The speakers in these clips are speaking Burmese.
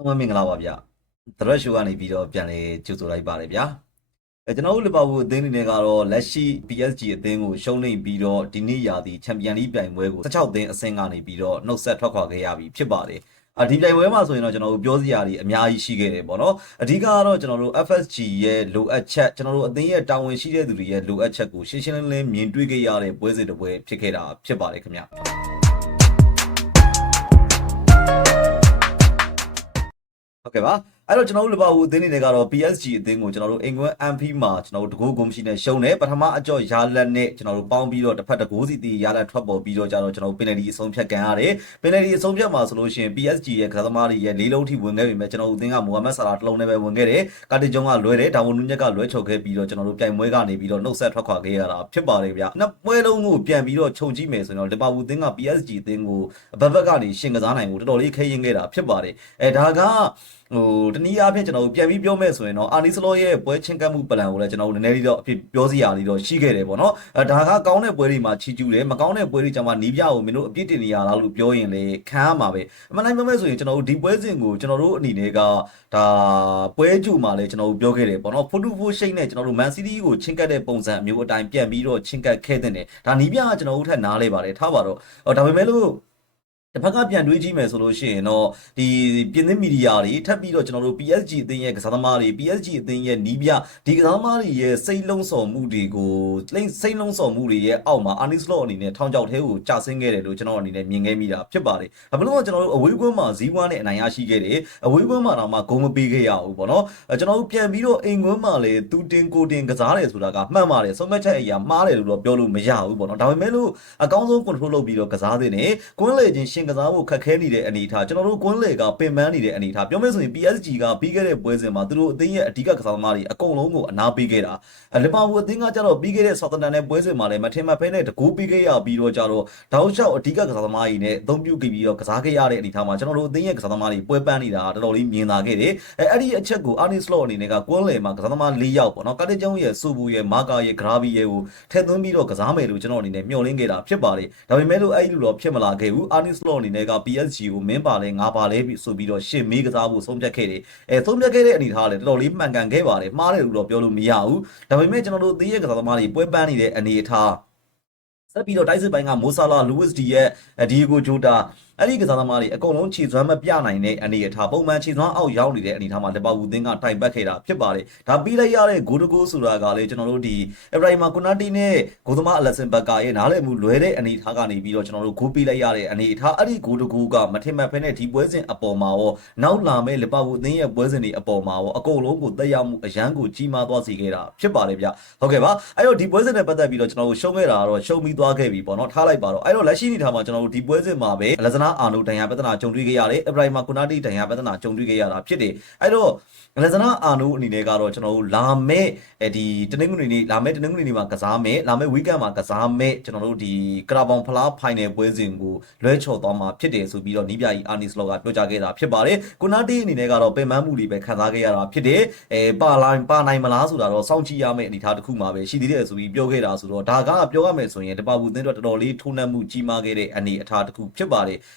အားလုံးမင်္ဂလာပါဗျ။သရက်ရှိုးကနေပြီးတော့ပြန်လေကြိုဆိုလိုက်ပါတယ်ဗျာ။အဲကျွန်တော်တို့လီဗာပူးအသင်းအနေနဲ့ကတော့လက်ရှိ PSG အသင်းကိုရှုံးနိမ့်ပြီးတော့ဒီနေ့ရာသီချန်ပီယံလိပြိုင်ပွဲကို16သင်းအဆင့်ကနေပြီးတော့နှုတ်ဆက်ထွက်ခွာခဲ့ရပြီဖြစ်ပါတယ်။အဒီပြိုင်ပွဲမှာဆိုရင်တော့ကျွန်တော်တို့ပြောစရာတွေအများကြီးရှိခဲ့တယ်ပေါ့နော်။အဓိကကတော့ကျွန်တော်တို့ FSG ရဲ့လိုအပ်ချက်ကျွန်တော်တို့အသင်းရဲ့တာဝန်ရှိတဲ့သူတွေရဲ့လိုအပ်ချက်ကိုရှင်းရှင်းလင်းလင်းမြင်တွေ့ခဲ့ရတဲ့ပွဲစဉ်တစ်ပွဲဖြစ်ခဲ့တာဖြစ်ပါတယ်ခင်ဗျ။ ဟုတ်ကဲ့ပါ အဲ့တော့ကျွန်တော်တို့လီဗာပူးအသင်းအနေနဲ့ကတော့ PSG အသင်းကိုကျွန်တော်တို့အင်္ဂလန် MP မှာကျွန်တော်တို့တကူဂုံရှိနဲ့ရှုံးတယ်ပထမအကြော့ရာလက်နဲ့ကျွန်တော်တို့ပေါင်းပြီးတော့တစ်ဖက်တကူစီတီရာလက်ထွက်ပေါ်ပြီးတော့ကြတော့ကျွန်တော်တို့ပင်နယ်တီအဆုံးဖြတ်ကန်ရတယ်ပင်နယ်တီအဆုံးဖြတ်မှာဆိုလို့ရှိရင် PSG ရဲ့ကစားသမားတွေရဲ့လေးလုံးထိဝင်ခဲ့ပြီမဲ့ကျွန်တော်တို့အသင်းကမိုဟာမက်ဆာလာတစ်လုံးနဲ့ပဲဝင်ခဲ့တယ်ကာတီဂျုံကလွဲတယ်ဒါဝန်နူးညက်ကလွဲချုပ်ခဲ့ပြီးတော့ကျွန်တော်တို့ပြိုင်ပွဲကနေပြီးတော့နှုတ်ဆက်ထွက်ခွာခဲ့ရတာဖြစ်ပါတယ်ဗျနှစ်ပွဲလုံးကိုပြန်ပြီးတော့ခြုံကြည့်မယ်ဆိုရင်တော့လီဗာပူးအသင်းက PSG အသင်းကိုဘက်ဘက်ကနေရှင်ကစားနိုင်ဖို့တော်တော်လေးခဲရင်ခဲ့တာဖြစ်ပါတယ်အဲဒါက ဟိုတနည်းအားဖြင့်ကျွန်တော်တို့ပြန်ပြီးပြောမယ်ဆိုရင်တော့အာနီစလောရဲ့ပွဲချင်းကပ်မှုပလန်ကိုလည်းကျွန်တော်တို့နည်းနည်းလေးတော့အဖြစ်ပြောစရာလေးတော့ရှိခဲ့တယ်ပေါ့နော်အဲဒါကကောင်းတဲ့ပွဲတွေမှာချီကျူးတယ်မကောင်းတဲ့ပွဲတွေကြမှာနီးပြကိုမင်းတို့အပြစ်တင်နေရလားလို့ပြောရင်လေခံရမှာပဲအမှန်တိုင်းပြောမယ်ဆိုရင်ကျွန်တော်တို့ဒီပွဲစဉ်ကိုကျွန်တော်တို့အနေနဲ့ကဒါပွဲကျူမှာလည်းကျွန်တော်တို့ပြောခဲ့တယ်ပေါ့နော်ဖိုတူဖိုရှိတ်နဲ့ကျွန်တော်တို့မန်စီးတီးကိုချင်းကပ်တဲ့ပုံစံအမျိုးအတိုင်းပြန်ပြီးတော့ချင်းကပ်ခဲ့တဲ့တယ်ဒါနီးပြကကျွန်တော်တို့ထက်နားလဲပါတယ်ထားပါတော့ဟောဒါပေမဲ့လို့ တစ်ဖက်ကပြန်တွေးကြည့်မယ်ဆိုလို့ရှိရင်တော့ဒီပြင်သစ်မီဒီယာတွေထပ်ပြီးတော့ကျွန်တော်တို့ PSG အသင်းရဲ့ကစားသမားတွေ PSG အသင်းရဲ့နီးပြဒီကစားသမားတွေရဲ့စိတ်လုံးဆော်မှုတွေကိုလိမ့်စိတ်လုံးဆော်မှုတွေရဲ့အောက်မှာအာနီစလော့အနေနဲ့ထောင်ချောက်ထဲကိုကြာဆင်းခဲ့တယ်လို့ကျွန်တော်အနေနဲ့မြင်ခဲ့မိတာဖြစ်ပါတယ်။ဘာလို့လဲကျွန်တော်တို့အဝေးကွင်းမှာဇီးဝါနဲ့အနိုင်ရရှိခဲ့တယ်။အဝေးကွင်းမှာတော့မှဂုံမပေးခဲ့ရဘူးပေါ့နော်။အဲကျွန်တော်တို့ပြန်ပြီးတော့အိမ်ကွင်းမှာလည်းသူတင်ကိုတင်ကစားတယ်ဆိုတာကမှန်ပါတယ်။ဆုံးမချက်အရာမှားတယ်လို့တော့ပြောလို့မရဘူးပေါ့နော်။ဒါပေမဲ့လို့အကောင်းဆုံး control လုပ်ပြီးတော့ကစားသင့်တယ်။ကွင်းလေချင်းရှင်ကစားဖို့ခက်ခဲနေတဲ့အနေအထားကျွန်တော်တို့ကွင်းလေကပင်ပန်းနေတဲ့အနေအထားပြောမယ်ဆိုရင် PSG ကပြီးခဲ့တဲ့ပွဲစဉ်မှာသူတို့အသင်းရဲ့အဓိကကစားသမားတွေအကုန်လုံးကိုအနာပေးခဲ့တာလီဗာပူးအသင်းကကြတော့ပြီးခဲ့တဲ့ဆောက်သန်တန်နဲ့ပွဲစဉ်မှာလည်းမထင်မှတ်ဖဲနဲ့တကူပြီးခဲ့ရပြီးတော့ကြတော့တောက်လျှောက်အဓိကကစားသမားတွေနဲ့အသုံးပြုခဲ့ပြီးတော့ကစားခဲ့ရတဲ့အနေအထားမှာကျွန်တော်တို့အသင်းရဲ့ကစားသမားတွေပွဲပန်းနေတာတော်တော်လေးမြင်သာခဲ့တယ်အဲအဲ့ဒီအချက်ကိုအာနီစလော့အနေနဲ့ကကွင်းလေမှာကစားသမား၄ယောက်ပေါ့နော်ကာတေဂျုံရဲ့စူဘူရဲ့မာကာရဲ့ဂရာဘီရဲ့ကိုထည့်သွင်းပြီးတော့ကစားမယ်လို့ကျွန်တော်အနေနဲ့မျှော်လင့်ခဲ့တာဖြစ်ပါတယ်ဒါပေမဲ့လို့အဲ့ဒီလိုတော့ဖြစ်မလာခဲ့ဘူးအာနီစလော့အနေနဲ့က PSG ကိုမင်းပါလဲငါပါလဲဆိုပြီးတော့ရှေ့မေးကစားဖို့ဆုံးဖြတ်ခဲ့တယ်အဲဆုံးဖြတ်ခဲ့တဲ့အနေအထားလည်းတော်တော်လေးမှန်ကန်ခဲ့ပါတယ်မှားတယ်လို့တော့ပြောလို့မရဘူးဒါပေမဲ့ကျွန်တော်တို့သီးရဲ့ကစားသမားတွေပွဲပန်းနေတဲ့အနေအထားဆက်ပြီးတော့တိုက်စစ်ပိုင်းကမိုဆာလာလူးဝစ်ဒီရဲ့ဒီယိုဂိုဂျိုတာ အဲ့ဒီကစားသမားတွေအကုန်လုံးခြေစွမ်းမပြနိုင်တဲ့အနေအထားပုံမှန်ခြေစွမ်းအောက်ရောက်နေတဲ့အနေအထားမှာလီဗာပူးသင်းကတိုင်ပတ်ခဲ့တာဖြစ်ပါတယ်ဒါပြီးလိုက်ရတဲ့ဂိုးတကိုးဆိုတာကလည်းကျွန်တော်တို့ဒီအဘရိုင်မာကူနာတီနဲ့ဂိုသမားအလက်ဆန်ဘကာရဲ့နားလည်မှုလွဲတဲ့အနေအထားကနေပြီးတော့ကျွန်တော်တို့ဂိုးပြီးလိုက်ရတဲ့အနေအထားအဲ့ဒီဂိုးတကိုးကမထင်မှတ်ဖဲနဲ့ဒီပွဲစဉ်အပေါ်မှာရောနောက်လာမဲ့လီဗာပူးအသင်းရဲ့ပွဲစဉ်တွေအပေါ်မှာရောအကုန်လုံးကိုတက်ရောက်မှုအရန်ကိုကြီးမားသွားစေခဲ့တာဖြစ်ပါတယ်ဗျဟုတ်ကဲ့ပါအဲ့တော့ဒီပွဲစဉ်နဲ့ပတ်သက်ပြီးတော့ကျွန်တော်တို့ရှုံးခဲ့တာကတော့ရှုံးပြီးသွားခဲ့ပြီပေါ့နော်ထားလိုက်ပါတော့အဲ့တော့လက်ရှိအနေထားမှာကျွန်တော်တို့ဒီပွဲစဉ်မှာပဲလဇနာအာနိုဒန်ယာပြဿနာကြုံတွေ့ခဲ့ရတယ်အဘရိုင်မာကူနာတီဒန်ယာပြဿနာကြုံတွေ့ခဲ့ရတာဖြစ်တယ်အဲ့တော့လဇနာအာနိုအနေနဲ့ကတော့ကျွန်တော်တို့လာမဲ့အဲဒီတနင်္ဂနွေနေ့လာမဲ့တနင်္ဂနွေနေ့မှာကစားမယ်လာမဲ့ဝီကန်မှာကစားမယ်ကျွန်တော်တို့ဒီကရာဘောင်ဖလားဖိုင်နယ်ပွဲစဉ်ကိုလွဲချော်သွားမှာဖြစ်တယ်ဆိုပြီးတော့နီးပြကြီးအာနီစလောကပြောကြားခဲ့တာဖြစ်ပါတယ်ကူနာတီအနေနဲ့ကတော့ပင်ပန်းမှုတွေပဲခံစားခဲ့ရတာဖြစ်တယ်အဲပါလာပါနိုင်မလားဆိုတာတော့စောင့်ကြည့်ရမယ့်အနေအထားတစ်ခုမှာပဲရှိသေးတယ်ဆိုပြီးပြောခဲ့တာဆိုတော့ဒါကပြောရမယ်ဆိုရင်တပါဘူးသင်းတော့တော်တော်လေးထိုးနှက်မှုကြီးမားခဲ့တဲ့အနေအထားတစ်ခုဖြစ်ပါတယ်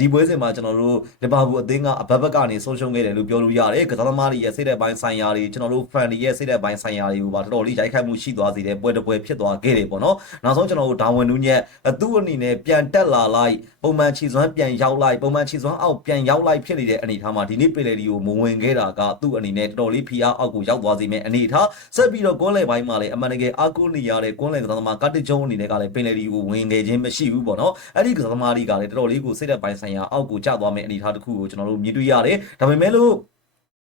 ဒီပွဲစဉ်မှာကျွန်တော်တို့လီဗာပူးအသင်းကအဘက်ဘက်ကနေဆုံးရှုံးခဲ့တယ်လို့ပြောလို့ရတယ်ကစားသမားတွေရဲ့စိတ်သက်ပိုင်းဆိုင်ရာတွေကျွန်တော်တို့ fan တွေရဲ့စိတ်သက်ပိုင်းဆိုင်ရာတွေကိုပါတော်တော်လေးရိုက်ခတ်မှုရှိသွားစေတဲ့ပွဲတစ်ပွဲဖြစ်သွားခဲ့တယ်ပေါ့နော်နောက်ဆုံးကျွန်တော်တို့ဒါဝင်နူးညက်သူ့အနေနဲ့ပြန်တက်လာလိုက်ပုံမှန်ခြေစွမ်းပြန်ရောက်လိုက်ပုံမှန်ခြေစွမ်းအောက်ပြန်ရောက်လိုက်ဖြစ်နေတဲ့အနေအထားမှာဒီနေ့ပယ်လယ်ဒီကိုမဝင်ခဲ့တာကသူ့အနေနဲ့တော်တော်လေးဖီအားအောက်ကိုရောက်သွားစေမယ့်အနေအထားဆက်ပြီးတော့ကွန်းလေပိုင်းမှာလည်းအမှန်တကယ်အာကူနေရတဲ့ကွန်းလေကစားသမားကတ်တဂျုံအနေနဲ့ကလည်းပယ်လယ်ဒီကိုဝင်ခဲ့ခြင်းမရှိဘူးပေါ့နော်အဲ့ဒီကစားသမားတွေကလည်းတော်တော်လေးကိုစိတ်သက်ပိုင်းဆိုင်ရာအောက်ကိုကျသွားမယ့်အနေအထားတစ်ခုကိုကျွန်တော်တို့မြင်တွေ့ရတယ်ဒါပေမဲ့လို့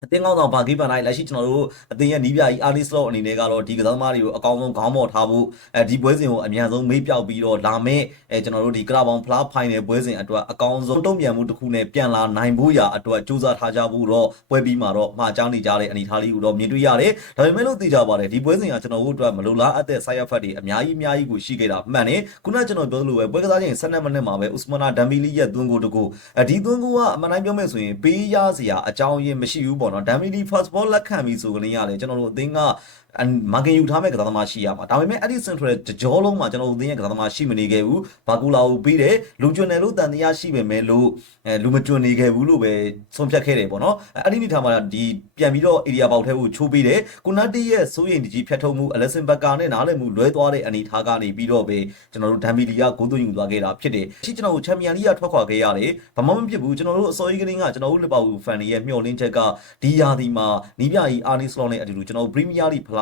အတင်းကောင်းဆောင်ဘာဂိပန်တိုင်းလက်ရှိကျွန်တော်တို့အတင်းရဲ့နီးပြကြီးအာလီစလော့အနေနဲ့ကတော့ဒီကစားသမားတွေကိုအကောင်းဆုံးခေါင်းပေါ်ထားဖို့အဲဒီပွဲစဉ်ကိုအမြန်ဆုံးမေးပြောက်ပြီးတော့လာမယ့်အဲကျွန်တော်တို့ဒီကရာဘောင်ဖလားဖိုင်နယ်ပွဲစဉ်အတွက်အကောင်းဆုံးတုံ့ပြန်မှုတစ်ခုနဲ့ပြန်လာနိုင်ဖို့ရာအတွက်ကြိုးစားထားကြဖို့တော့ပွဲပြီးမှာတော့မှာကြောင်းနေကြတဲ့အနေအထားလေးကိုတော့မြင်တွေ့ရတယ်ဒါပေမဲ့လို့သိကြပါတယ်ဒီပွဲစဉ်ကကျွန်တော်တို့အတွက်မလိုလားအပ်တဲ့ side effect တွေအများကြီးအများကြီးကိုရှိခဲ့တာမှန်တယ်ခုနကကျွန်တော်ပြောသလိုပဲပွဲကစားချိန်12မိနစ်မှာပဲဥစမနာဒမ်မီလီရဲ့သွင်းကိုတကူအဲဒီသွင်းကိုကအမှန်တိုင်းပြောမယ်ဆိုရင်ပေးရစရာအကြောင်းရင်းမရှိဘူးပေါ့နော်ဒမ်မီလီ first ball လက်ခံပြီးဆိုကလေးရလေကျွန်တော်တို့အသင်းက မာကင်ယူထားမဲ့ကစားသမားရှိရမှာဒါပေမဲ့အဲ့ဒီ central တကြောလုံးမှာကျွန်တော်တို့အသင်းရဲ့ကစားသမားရှိမနေခဲ့ဘူးဘာကူလာကိုပြီးတယ်လူကျွန်းတယ်လို့တန်တရားရှိပေမဲ့လို့အဲလူမကျွန်းနေခဲ့ဘူးလို့ပဲဆုံးဖြတ်ခဲ့တယ်ပေါ့နော်အဲ့ဒီနေ့ထားမှာဒီပြန်ပြီးတော့ area ပေါက်ထဲကိုချိုးပေးတယ်ကိုနတ်တီရဲ့စိုးရိမ်တကြီးဖြတ်ထုတ်မှုအလက်ဆင်ဘက်ကနဲ့နားလည်မှုလွဲသွားတဲ့အနေအထားကနေပြီးတော့ပဲကျွန်တော်တို့ဒမ်ဘီလီကဂိုးသွင်းယူသွားခဲ့တာဖြစ်တယ်ရှိကျွန်တော်တို့ချန်ပီယံလိကထွက်ခွာခဲ့ရတယ်ဘာမှမဖြစ်ဘူးကျွန်တော်တို့အစောကြီးကလေးကကျွန်တော်တို့လီဗာပူးဖန်တွေရဲ့မျှော်လင့်ချက်ကဒီယာဒီမှာနီးပြကြီးအာနီစလော့နဲ့အတူတူကျွန်တော်တို့ပရီး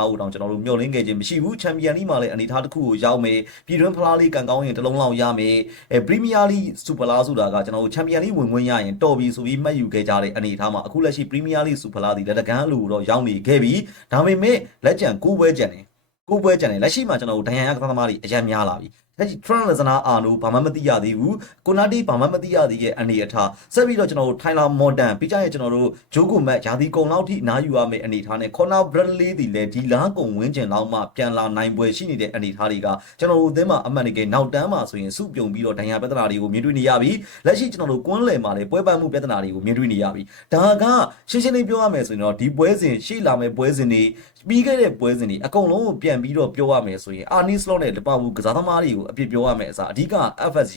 မီးယားလိဖလားကိုတောင်ကျွန်တော်တို့မျှော်လင့်ခဲ့ခြင်းမရှိဘူးချန်ပီယံလိမှာလည်းအနေအထားတစ်ခုကိုရောက်မယ်ပြည်တွင်းဖလားလေးကန်ကောင်းရင်တစ်လုံးလောက်ရမယ်အဲပရီးမီးယားလိစူပါလားဆိုတာကကျွန်တော်တို့ချန်ပီယံလိဝင်ဝင်ရရင်တော်ပြီဆိုပြီးမှတ်ယူခဲ့ကြတဲ့အနေအထားမှာအခုလက်ရှိပရီးမီးယားလိစူပါလားဒီလက်တကန်းလူတော့ရောက်နေခဲ့ပြီဒါပေမဲ့လက်ကျန်၉ပွဲကျန်တယ်ကိုပွဲကြံတယ်လက်ရှိမှာကျွန်တော်တို့ဒဏ်ရာရကစားသမားတွေအရင်များလာပြီ လက်ရှိ Trent လဇနာအာနူဘာမှမသိရသေးဘူးကိုနာတီဘာမှမသိရသေးရဲ့အနေအထားဆက်ပြီးတော့ကျွန်တော်တို့ Tyler Morton ပြီးကြရင်ကျွန်တော်တို့ဂျိုးကိုမက်ယာဒီကုံလောက်ထိနားယူရမယ့်အနေအထားနဲ့ Conor Bradley ဒီလည်းဒီလားကုံဝင်းကျင်လောက်မှပြန်လာနိုင်ပွဲရှိနေတဲ့အနေအထားတွေကကျွန်တော်တို့အသင်းမှာအမှန်တကယ်နောက်တန်းမှာဆိုရင်စုပြုံပြီးတော့ဒဏ်ရာပြဿနာတွေကိုမြင်တွေ့နေရပြီလက်ရှိကျွန်တော်တို့ကွန်းလယ်မှာလည်းပွဲပန်းမှုပြဿနာတွေကိုမြင်တွေ့နေရပြီဒါကရှင်းရှင်းလေးပြောရမယ်ဆိုရင်တော့ဒီပွဲစဉ်ရှေ့လာမယ့်ပွဲစဉ်တွေပြီးခဲ့တဲ့ပွဲစဉ်တွေအကုန်လုံးကိုပြန်ပြီးတော့ပြောရမယ်ဆိုရင်အာနီစလော့နဲ့လီဗာပူးကစားသမားတွေကိုအပြစ်ပြောရမယ်အစားအဓိက FSG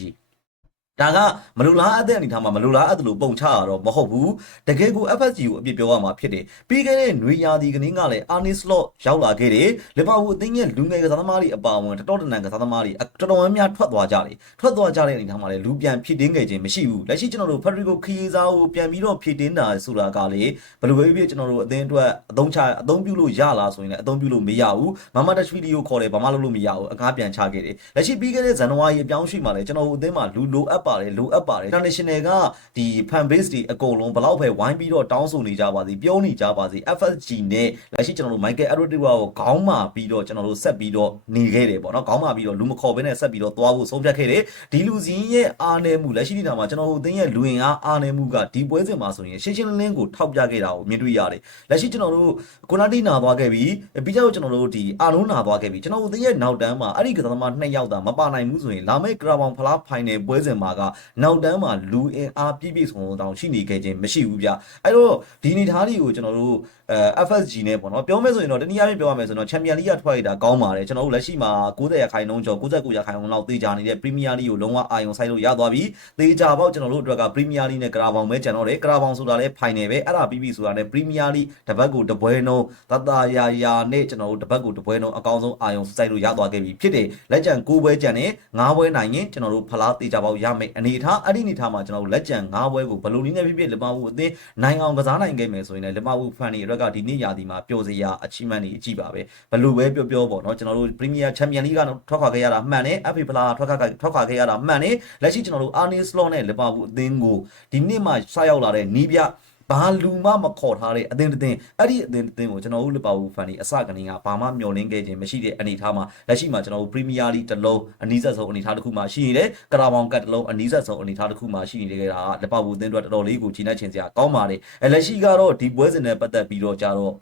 ဒါကမလူလားအသက်အနေထားမှာမလူလားအဲ့ဒါလိုပုံချရတော့မဟုတ်ဘူးတကယ်ကို FSG ကိုအပြစ်ပြောရမှာဖြစ်တယ်ပြီးခဲ့တဲ့နွေရာသီကနေ့ကလည်း Arne Slot ရောက်လာခဲ့တယ်လီဗာပူးအသင်းရဲ့လူငယ်ကစားသမားတွေအပါအဝင်တော်တော်တန်တန်ကစားသမားတွေအတော်တော်များများထွက်သွားကြတယ်ထွက်သွားကြတဲ့အနေထားမှာလည်းလူပြန်ဖြစ်တင်းခဲ့ခြင်းမရှိဘူးလက်ရှိကျွန်တော်တို့ Federico Chiesa ကိုပြန်ပြီးတော့ဖြစ်တင်းတာဆိုတာကလေဘယ်လိုပဲဖြစ်ကျွန်တော်တို့အသင်းအတွက်အသုံးချအသုံးပြုလို့ရလားဆိုရင်လည်းအသုံးပြုလို့မရဘူးမမတက်ဗီဒီယိုခေါ်တယ်ဘာမှလုပ်လို့မရဘူးအကားပြန်ချခဲ့တယ်လက်ရှိပြီးခဲ့တဲ့ဇန်နဝါရီအပြောင်းရွှေ့မှာလည်းကျွန်တော်တို့အသင်းမှာလူလိုအပ်ပါတယ်လိုအပ်ပါတယ် international ကဒီ fan base တွေအကုန်လုံးဘလောက်ပဲဝိုင်းပြီးတော့တောင်းဆိုနေကြပါစေပြောနေကြပါစေ FSG နဲ့လက်ရှိကျွန်တော်တို့ Michael Arroyo ကိုခေါင်းမာပြီးတော့ကျွန်တော်တို့ဆက်ပြီးတော့နေခဲ့တယ်ပေါ့နော်ခေါင်းမာပြီးတော့လူမခေါ်ဘဲနဲ့ဆက်ပြီးတော့သွားဖို့ဆုံးဖြတ်ခဲ့တယ်ဒီလူစင်းရဲ့အားနည်းမှုလက်ရှိဒီနာမှာကျွန်တော်တို့အသင်းရဲ့လူဝင်အားအားနည်းမှုကဒီပွဲစဉ်မှာဆိုရင်ရှင်းရှင်းလင်းလင်းကိုထောက်ပြခဲ့တာကိုမြင်တွေ့ရတယ်လက်ရှိကျွန်တော်တို့ကိုနာတီနာသွားခဲ့ပြီးပြီးကြတော့ကျွန်တော်တို့ဒီအာနိုးနာသွားခဲ့ပြီးကျွန်တော်တို့အသင်းရဲ့နောက်တန်းမှာအဲ့ဒီကစားသမားနှစ်ယောက်သာမပါနိုင်ဘူးဆိုရင်လာမယ့်ကရာဘောင်ဖလားဖိုင်နယ်ပွဲစဉ်မှာကနောက်တန်းမှာလူအင်အားပြည့်ပြည့်စုံစုံတောင်ရှိနေခဲ့ခြင်းမရှိဘူးဗျအဲ့တော့ဒီနေသားတွေကိုကျွန်တော်တို့အဲ FSG နဲ့ပေါ့နော်ပြောမယ်ဆိုရင်တော့တနည်းအားဖြင့်ပြောရမယ်ဆိုတော့ချန်ပီယံလိဂ်ကထွက်ရတာကောင်းပါတယ်ကျွန်တော်တို့လက်ရှိမှာ90ရာခိုင်နှုန်းကျော်69ရာခိုင်နှုန်းလောက်သေချာနေတဲ့ပရီးမီးယားလိဂ်ကိုလုံးဝအာရုံစိုက်လို့ရသွားပြီသေချာပေါက်ကျွန်တော်တို့အတွက်ကပရီးမီးယားလိဂ်နဲ့ကရာဘောင်ပဲကျန်တော့တယ်ကရာဘောင်ဆိုတာလည်းဖိုင်နယ်ပဲအဲ့ဒါပြီးပြီဆိုတာနဲ့ပရီးမီးယားလိဂ်တပတ်ကိုတပွဲနှုန်းတတရာရာနဲ့ကျွန်တော်တို့တပတ်ကိုတပွဲနှုန်းအကောင်းဆုံးအာရုံစိုက်လို့ရသွားခဲ့ပြီဖြစ်တယ်လက်ကျန်9ပွဲကျန်တယ်9ပွဲနိုင်ရင်ကျွန်တော်တို့ဖလားသေချာပေါက်ရမယ်အနေထားအဲ့ဒီအနေထားမှာကျွန်တော်တို့လက်ကျန်9ပွဲကိုဘယ်လိုနည်းနဲ့ဖြစ်ဖြစ်လီဗာပူးအသင်းနိုင်အောင်ကစားနိုင်ခဲ့မယ်ဆိုရင်လည်းလီဗာပူးဖန်တွေအတွက်ကဒီနေ့ရာသီမှာပျော်စရာအချီးမန်းတွေအကြည့်ပါပဲဘယ်လိုပဲပြောပြောပေါ့နော်ကျွန်တော်တို့ပရီးမီးယားချန်ပီယံလိဂ်ကထွက်ခွာခဲ့ရတာမှန်တယ် FA ဖလားထွက်ခွာထွက်ခွာခဲ့ရတာမှန်တယ်လက်ရှိကျွန်တော်တို့အာနီစလော့နဲ့လီဗာပူးအသင်းကိုဒီနေ့မှစရောက်လာတဲ့နီးပြ ဘာလူမမခေါ်ထားတဲ့အသင်းတစ်သင်းအဲ့ဒီအသင်းတစ်သင်းကိုကျွန်တော်တို့လီဗာပူးဖန်တွေအစကနေကဘာမှမျှော်လင့်ခဲ့ခြင်းမရှိတဲ့အနေအထားမှာလက်ရှိမှာကျွန်တော်တို့ပရီးမီးယားလိတစ်လုံးအနည်းဆက်ဆုံးအနေအထားတစ်ခုမှာရှိနေတယ်ကရာဘောင်ကတ်တစ်လုံးအနည်းဆက်ဆုံးအနေအထားတစ်ခုမှာရှိနေတဲ့ကလီဗာပူးအသင်းတို့တော်တော်လေးကိုကြီးနှက်ချင်စရာကောင်းပါတယ်အဲလက်ရှိကတော့ဒီပွဲစဉ်နဲ့ပတ်သက်ပြီးတော့ကြတော့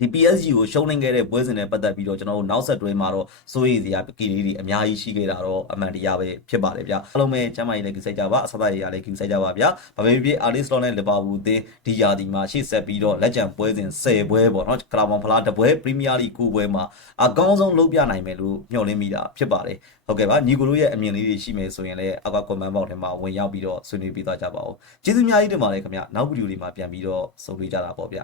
ဒီ PSG ကိုရှုံးနိုင်ခဲ့တဲ့ပွဲစဉ်နဲ့ပတ်သက်ပြီးတော့ကျွန်တော်တို့နောက်ဆက်တွဲမှာတော့စိုးရိမ်စရာကီလေးတွေအများကြီးရှိခဲ့တာတော့အမှန်တရားပဲဖြစ်ပါတယ်ဗျအားလုံးပဲကျမ်းမာရေးလည်းကြည့်ဆိုင်ကြပါအဆသာရေးလည်းကြည့်ဆိုင်ကြပါဗျာဘာပဲဖြစ်အာလစ်စလောနဲ့လီဗာပူးအသင်းဒီယာဒီမှာရှေ့ဆက်ပြီးတော့လက်ကျန်ပွဲစဉ်10ပွဲပေါ့နော်ကလာဘောင်ဖလားတပွဲပရီးမီးယားလိ9ပွဲမှာအကောင်းဆုံးလုပ်ပြနိုင်မယ်လို့မျှော်လင့်မိတာဖြစ်ပါတယ်ဟုတ်ကဲ့ပါညီကိုတို့ရဲ့အမြင်လေးတွေရှိမယ်ဆိုရင်လည်းအောက်က comment box ထဲမှာဝင်ရောက်ပြီးတော့ဆွေးနွေးပေးသွားကြပါဦးကျေးဇူးအများကြီးတင်ပါတယ်ခင်ဗျနောက်ဗီဒီယိုလေးမှာပြန်ပြီးတော့ဆုံတွေ့ကြတာပေါ့ဗျ